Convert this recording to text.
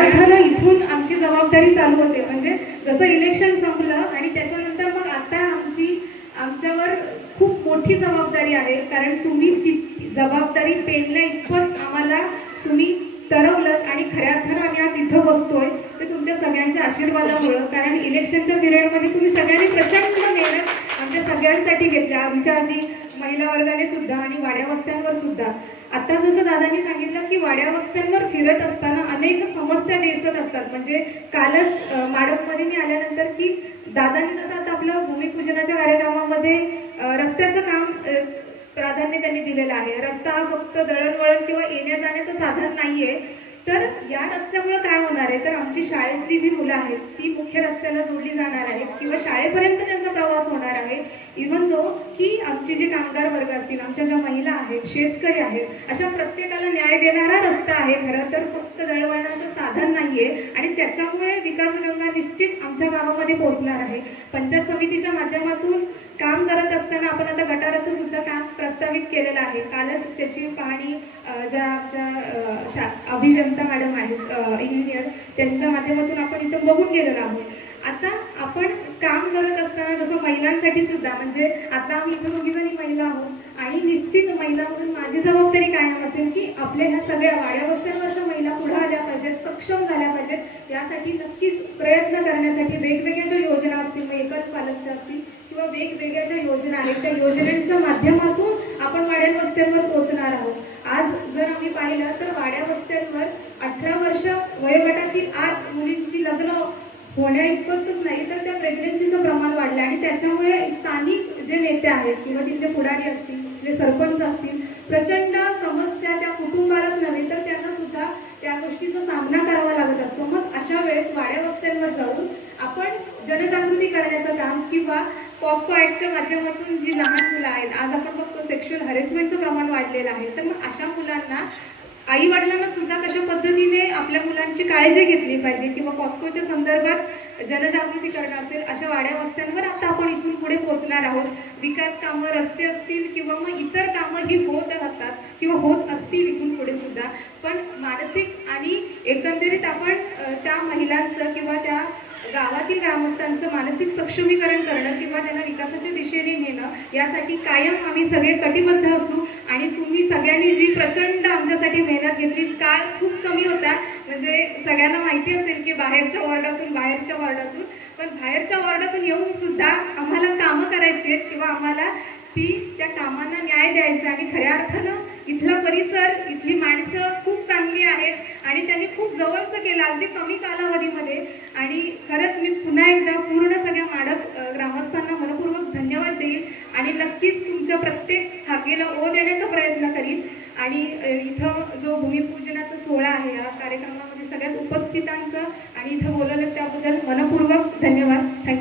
अर्थानं इथून आमची जबाबदारी चालू होते. म्हणजे जसं इलेक्शन संपलं आणि त्याच्यानंतर मग आता आमच्यावर खूप मोठी जबाबदारी आहे. कारण तुम्ही ती जबाबदारी पेलण्या इतपत आम्हाला तुम्ही ठरवलं आणि खऱ्या अर्थानं आम्ही आज इथं बसतोय ते तुमच्या सगळ्यांच्या आशीर्वादामुळं. कारण इलेक्शनच्या पिरियडमध्ये तुम्ही सगळ्यांनी प्रचंड मेहनत आमच्या सगळ्यांसाठी घेतल्या, आमच्या आधी महिला वर्गाने सुद्धा आणि वाड्या वस्त्यांवर सुद्धा. आता जसं दादांनी सांगितलं की वाड्या वस्त्यांवर फिरत असताना अनेक समस्या दिसत असतात. म्हणजे कालच माडपमध्ये मी आल्यानंतर की दादांनी जसं आता आपलं भूमिपूजनाच्या कार्यक्रमामध्ये रस्त्याचं काम प्राधान्य त्यांनी दिलेलं आहे. रस्ता हा फक्त दळणवळण किंवा येण्या जाण्याचं साधन नाहीये. तर या रस्त्यामुळे काय होणार आहे, तर आमची शाळेतली जी मुलं आहेत ती मुख्य रस्त्याला जोडली जाणार आहेत किंवा शाळेपर्यंत त्यांचा प्रवास होणार आहे. इव्हन दो की आमचे जे कामगार वर्ग असतील, आमच्या ज्या महिला आहेत, शेतकरी आहेत, अशा प्रत्येकाला न्याय देणारा रस्ता आहे. खरं तर फक्त दळणवळणाचं साधन नाहीये आणि त्याच्यामुळे विकासगंगा निश्चित आमच्या गावामध्ये पोहोचणार आहे. पंचायत समितीच्या माध्यमातून काम करत असताना आपण आता गटाराचं सुद्धा काम प्रस्तावित केलेलं आहे. कालच त्याची पाहणी ज्या आमच्या अभियंता मॅडम आहेत इंजिनियर त्यांच्या माध्यमातून आपण इथं बघून गेलेलो आहोत. आता आपण काम करत असताना जसं महिलांसाठी सुद्धा, म्हणजे आता आम्ही इथं दोघीजणी महिला आहोत आणि निश्चित महिला म्हणून माझी जबाबदारी कायम असेल की आपल्या ह्या सगळ्या वाड्या वस्त्यांवरच्या महिला पुढे आल्या पाहिजेत, सक्षम झाल्या पाहिजेत. यासाठी नक्कीच प्रयत्न करण्यासाठी वेगवेगळ्या ज्या योजना असतील, मग एकच पालकच्या असतील किंवा वेगवेगळ्या ज्या योजना आहेत त्या योजनांच्या माध्यमातून आपण वाड्या वस्त्यांवर पोहोचणार आहोत. आज जर आम्ही पाहिलं तर वाड्या वस्त्यांवर 18 वर्ष वयोगटातील आज मुलींची लग्न होण्या इतपतच नाही तर त्या प्रेग्नन्सीचं प्रमाण वाढलं आणि त्याच्यामुळे स्थानिक जे नेते आहेत किंवा तिथले पुढारी असतील, जे सरपंच असतील, प्रचंड समस्या त्या कुटुंबालाच नव्हे तर त्यांना सुद्धा त्या गोष्टीचा सामना करावा लागत असतो. मग अशा वेळेस वाड्या वस्त्यांवर जाऊन आपण जनजागृती करण्याचं काम किंवा पॉस्को ऍक्टच्या माध्यमातून जी लहान मुलं आहेत, आज आपण बघतो सेक्शुअल हॅरेसमेंटचं प्रमाण वाढलेलं आहे. तर मग अशा मुलांना आई वडिलांना सुद्धा कशा पद्धतीने आपल्या मुलांची काळजी घेतली पाहिजे किंवा पॉस्कोच्या संदर्भात जनजागृती करणं असेल, अशा वाड्या वस्त्यांवर आता आपण इथून पुढे पोहोचणार आहोत. विकास कामं, रस्ते असतील किंवा मग इतर कामं ही होत राहतात किंवा होत असतील इथून पुढे सुद्धा. पण मानसिक आणि एकंदरीत आपण त्या महिलांचं किंवा त्या गावातील ग्रामस्थांचं मानसिक सक्षमीकरण करणं किंवा त्यांना विकासाच्या दिशेने नेणं यासाठी कायम आम्ही सगळे कटिबद्ध असू. आणि तुम्ही सगळ्यांनी जी प्रचंड आमच्यासाठी मेहनत घेतली, काळ खूप कमी होता, म्हणजे सगळ्यांना माहिती असेल की बाहेरच्या वॉर्डातून पण बाहेरच्या वॉर्डातून येऊन सुद्धा आम्हाला कामं करायची आहेत किंवा आम्हाला त्या कामांना न्याय द्यायचा. आणि खऱ्या अर्थानं इथला परिसर, इथली माणसं खूप चांगली आहेत आणि त्यांनी खूप जवळचं केलं अगदी कमी कालावधीमध्ये. आणि खरंच मी पुन्हा एकदा पूर्ण सगळ्या माडप ग्रामस्थांना मनपूर्वक धन्यवाद देईल आणि नक्कीच तुमच्या प्रत्येक हाकेला ओ देण्याचा प्रयत्न करीन. आणि इथं जो भूमिपूजनाचा सोहळा आहे या कार्यक्रमामध्ये सगळ्यात उपस्थितांचं आणि इथं बोलवलं त्याबद्दल मनपूर्वक धन्यवाद. थँक्यू.